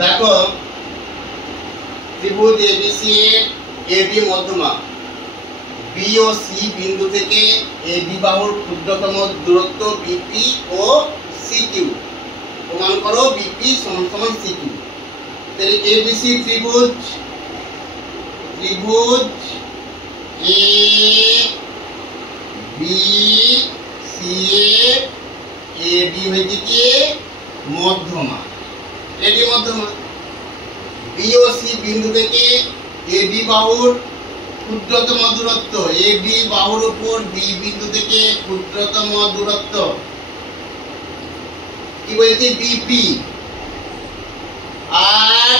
দেখো ত্রিভুজ এবিসি এর এবি মধ্যমা বি ও সি বিন্দু থেকে এবি বাহুর ক্ষুদ্রতম দূরত্ব বিপি ও সিকিউ প্রমাণ করো। বিপি সমান সমান সিকিউ। তাহলে এবিসি ত্রিভুজ এ বি সি এর এবি হইতে কি মধ্যমা, এডি মধ্যমা। বি ও সি বিন্দু থেকে এবি বাহুর ক্ষুদ্রতম দূরত্ব, এবি বাহুর উপর বি বিন্দু থেকে ক্ষুদ্রতম দূরত্ব কি বলছি বিপি, আর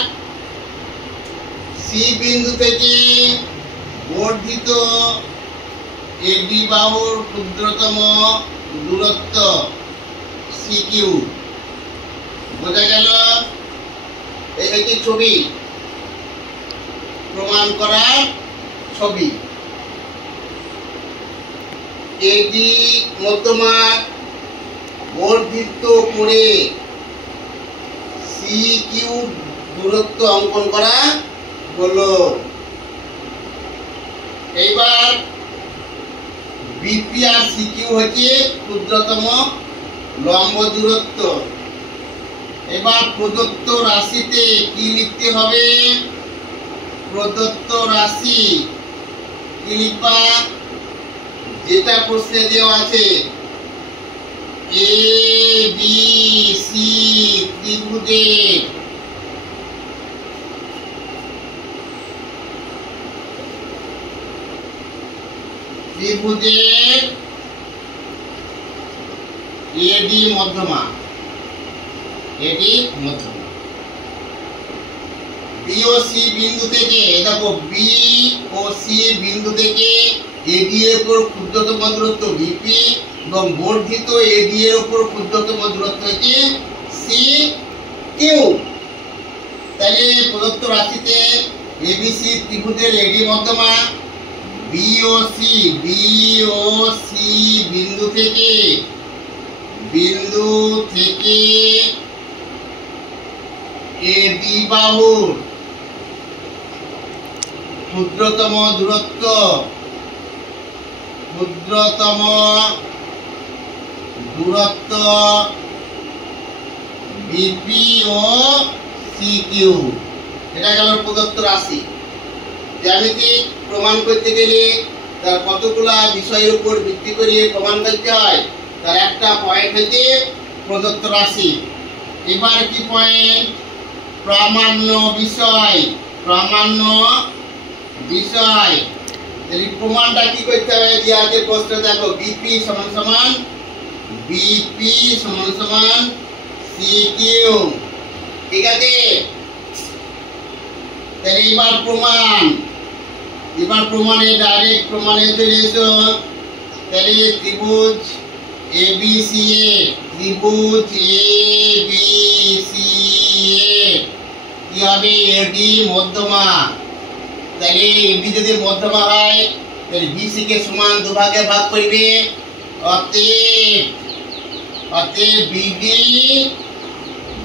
সি বিন্দু থেকে বর্ধিত এবি বাহুর ক্ষুদ্রতম দূরত্ব সিকিউ। বোঝা গেল? এই একটি ছবি, প্রমাণ করার ছবি। এবি মধ্যমা বর্ধিত করে সিকিউ দূরত্ব অঙ্কন করা হলো। এইবার বিপি আর সিকিউ হচ্ছে ক্ষুদ্রতম লম্ব দূরত্ব। এবার প্রদত্ত রাশিতে কি লিখতে হবে? প্রদত্ত রাশি কি লিখবা? যেটা প্রশ্নে দেওয়া আছে এ বি সি ত্রিভুজের এডি মধ্যমা, এডি মধ্যমা। বি ও সি বিন্দু থেকে, দেখো বি ও সি বিন্দু থেকে এবি এর উপর ক্ষুদ্রতম দূরত্ব বিপি এবং বর্ধিত এবি এর উপর ক্ষুদ্রতম দূরত্ব হচ্ছে সি কিউ। তাহলে প্রদত্ত রাশিতে এবিসি ত্রিভুজের এডি মধ্যমা বি ও সি বিন্দু থেকে এবি বাহুর ক্ষুদ্রতম দূরত্ব বিপি ও সিকিউ। এটা গেল প্রদত্ত রাশি। জ্যামিতিক প্রমাণ করতে গেলে তার কতগুলা বিষয়ের উপর ভিত্তি করে প্রমাণ করতে হয়। তার একটা পয়েন্ট হচ্ছে প্রদত্ত রাশি। এবার কি পয়েন্ট? প্রামাণ্য বিষয়। তাহলে প্রমাণটা কি করতে হবে? দেওয়া আছে প্রশ্ন, দেখো বিপি সমান সমান সিকিউ। ঠিক আছে? তাহলে এবার প্রমাণে ডাইরেক্ট প্রমাণে চলে এসো। তাহলে ত্রিভুজ এবিসি এ কি হবে? এবি মধ্যমা। তাহলে এবি যদি মধ্যমা হয় তাহলে বিসি কে সমান দুভাগে ভাগ করবে। অতএব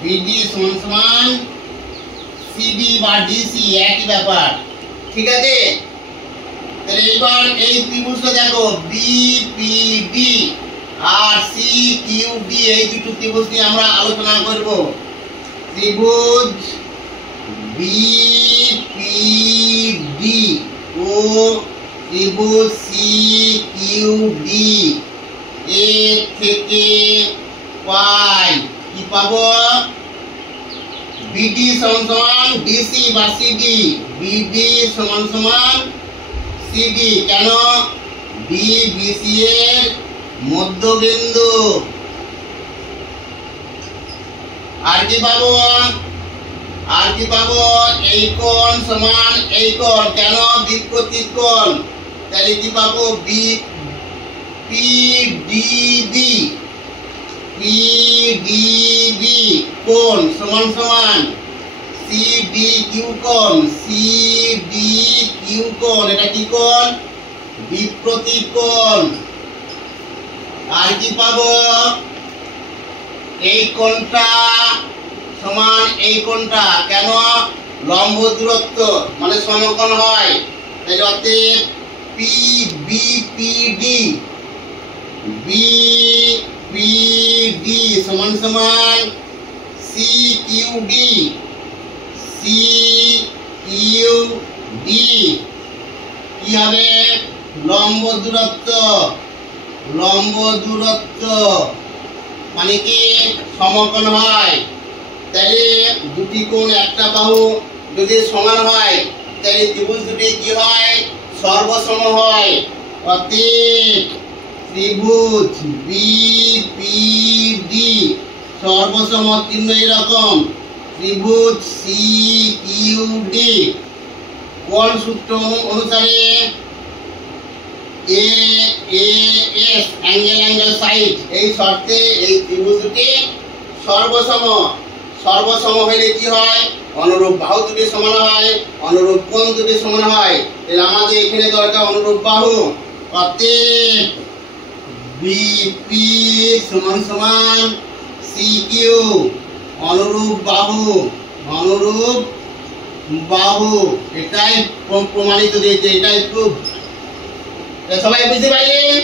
বিডি সমান সিবি বা ডিসি একই ব্যাপার। ঠিক আছে? তাহলে এবার এই ত্রিভুজটা দেখো বিপিডি আর সিকিউডি, এই দুটো ত্রিভুজ নিয়ে আমরা আলোচনা করব। ত্রিভুজ বিপিডি ও ত্রিভুজ সিকিউডি এর থেকে পাই কি পাবো? বিডি সমান ডিসি বা সিডি। বিডি সমান সিডি। কেন? বি বিসি এর মধ্যবিন্দু। আর কি পাবো? এই কোণ সমান এই কোণ। কেন? বিপরীত কোণ। তাহলে কি পাবো? পিডিবি কোণ সমান সিডিকিউ কোণ। এটা কি কোণ? বিপরীত কোণ। আর কি পাবো? এই কোণটা সমান এই কোণটা, কেন? লম্ব দূরত্ব মানে সমকোণ হয়, তাই অতএব P B P D, B P D সমান সমান C Q D, C Q D. কি হবে? লম্ব দূরত্ব, লম্ব দূরত্ব মানে কি সমকোণ হয়। তাহলে দুটি কোণ একটা বাহু যদি সমান হয় তাহলে ত্রিভুজ দুটি কি হয়? সর্বসম হয়। অতএব ত্রিভুজ বিপিডি সর্বসম চিহ্ন এরকম, ত্রিভুজ সিকিউডি কোণ সূত্র অনুসারে এএস অ্যাঙ্গেল সাইড, এই শর্তে এই ত্রিভুজ দুটি সর্বসম। সর্বসম হইলে কি হয়? অনুরূপ বাহু দুটি সমান হয়, অনুরূপ কোণ দুটি সমান হয়। তাহলে আমাদের এখানে দরকার অনুরূপ বাহু। অতএব বিপি সমান সমান সিকিউ, অনুরূপ বাহু, অনুরূপ বাহু। এটাই প্রমাণিত দিয়েছে, এটাই প্রুফ। সবাই বুঝতে পারলেন?